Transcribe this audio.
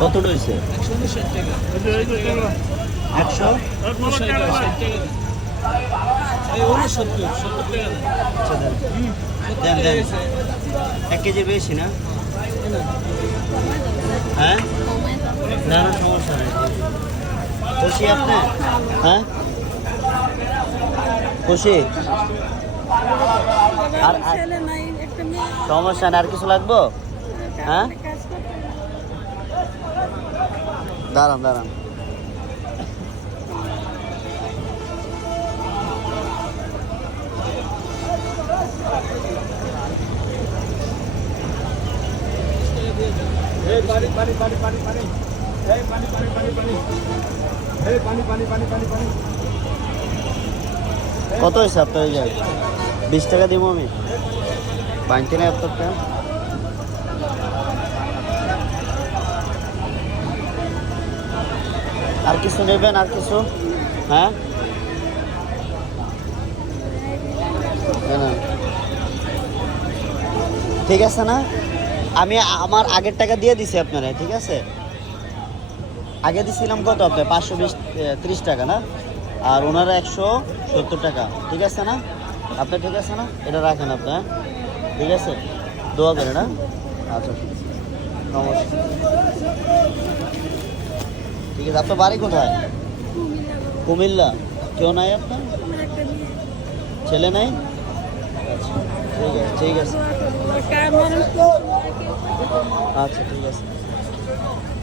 কত রয়েছে? 100 আচ্ছা দেন দেন 1 কেজি বেশি না? হ্যাঁ না না সমস্যা নেই। খুশি আপনি? হ্যাঁ খুশি? আর সমস্যা না, আর কিছু লাগবো? হ্যাঁ দাঁড়ান দাঁড়ান। কত হয়েছে আপনার? 20 টাকা দিব আমি, বানতে না আপনারটা। আর কিছু নেবেন? আর কিছু? হ্যাঁ না ঠিক আছে না, আমি আমার আগের টাকা দিয়ে দিছি আপনারা, ঠিক আছে? আগে দিছিলাম কত আপনার? 530 টাকা না, আর ওনারা 170 টাকা, ঠিক আছে না? আপনার ঠিক আছে না? এটা রাখেন আপনার, ঠিক আছে? দোয়া করেন না। আচ্ছা নমস্কার। ঠিক আছে, আপনার বাড়ি কোথায়? কুমিল্লা। কেউ নাই আপনার? ছেলে নাই? আচ্ছা ঠিক আছে ঠিক আছে। আচ্ছা ঠিক আছে।